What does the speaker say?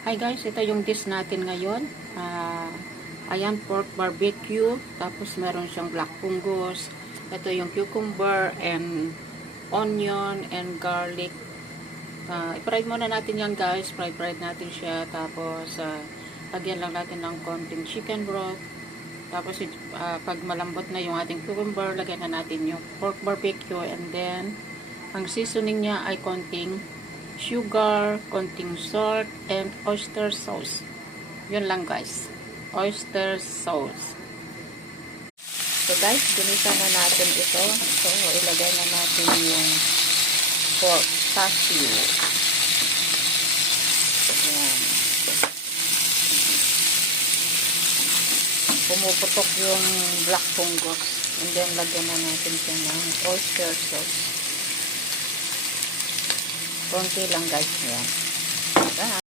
Hi guys, ito yung dish natin ngayon. Ayan, pork barbecue. Tapos meron siyang black fungus. Ito yung cucumber and onion and garlic. I-fry muna natin yan guys. Fry natin siya. Tapos lagyan lang natin ng konting chicken broth. Tapos pag malambot na yung ating cucumber, lagyan na natin yung pork barbecue. And then, ang seasoning niya ay konting sugar, konting salt, and oyster sauce. Yun lang guys. Oyster sauce. So guys, ginisa na natin ito. So, ilagay na natin yung pork cashew. Ayan. Pumuputok yung black fungus. And then, lagyan na natin siya ng oyster sauce. Konti lang guys. Ayan.